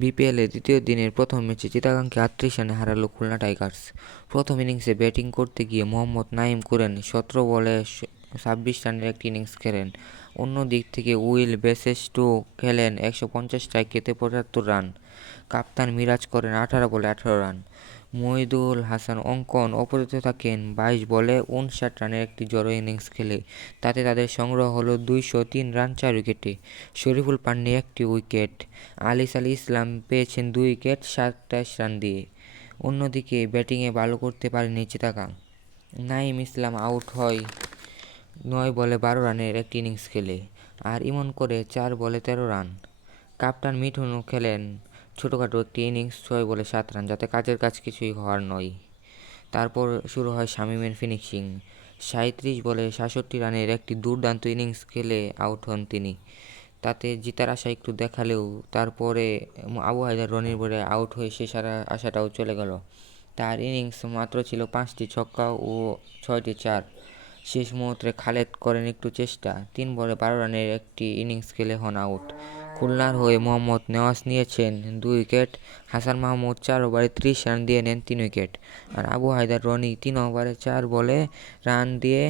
বিপিএলের দ্বিতীয় দিনের প্রথম ম্যাচে চিটাগাংকে ৩৮ রানে হারালো খুলনা টাইগার্স। প্রথম ইনিংসে ব্যাটিং করতে গিয়ে মোহাম্মদ নাঈম করেন ১৭ বলে ২৬ রানের একটি ইনিংস খেলেন। অন্য দিক থেকে উইল বেসেস্টো খেলেন ১৫০ স্ট্রাইকেতে ৭৫ রান। কাপ্তান মিরাজ করেন ১৮ বলে ১৮ রান। মহিদুল হাসান অঙ্কন অপরাজিত থাকেন ২২ বলে ৫৯ রানের একটি জোড়া ইনিংস খেলে। তাতে তাদের সংগ্রহ হলো ২০৩ রান ৪ উইকেটে। শরীফুল পান্ডে একটি উইকেট, আলিস আলী ইসলাম পেয়েছেন ২ উইকেট ২৭ রান দিয়ে। অন্যদিকে ব্যাটিংয়ে ভালো করতে পারেনি চিটাগাং। নাঈম ইসলাম আউট হয় ৯ বলে ১২ রানের একটি ইনিংস খেলে, আর ইমন করে ৪ বলে ১৩ রান। কাপ্তান মিঠুনও খেলেন ছোটখাটো একটি ইনিংস ৬ বলে ৭ রান, যাতে কাজের কাজ কিছুই হওয়ার নয়। তারপর শুরু হয় শামীমের ফিনিশিং। ৩৭ বলে ৬৭ রানের একটি দুর্দান্ত ইনিংস খেলে আউট হন তিনি। তাতে জিতার আশা একটু দেখালেও তারপরে আবু হায়দার রনির বলে আউট হয়ে শেষ আশাটাও চলে গেল। তার ইনিংস মাত্র ছিল ৫টি ছক্কা ও ৬টি চার। শেষ মুহূর্তে খালেদ করেন একটু চেষ্টা, ৩ বলে ১২ রানের একটি ইনিংস খেলে হন আউট। খুলনার হয়ে মোহাম্মদ নেওয়াজ নিয়েছেন ২ উইকেট, হাসান মাহমুদ ৪ ওভারে ৩০ রান দিয়ে নেন ৩ উইকেট, আর আবু হায়দার রনি ৩ ওভারে ৪ বলে রান দিয়ে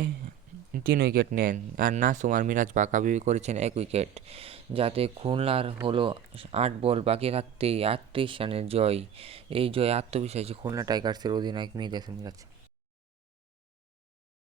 ৩ উইকেট নেন, আর নাসুম আর মিরাজ বাঁকাবি করেছেন ১ উইকেট। যাতে খুলনার হলো ৮ বল বাকি থাকতেই ৩৮ রানের জয়। এই জয়ে আত্মবিশ্বাসী খুলনা টাইগার্সের অধিনায়ক মেহেদী হাসান মিরাজ।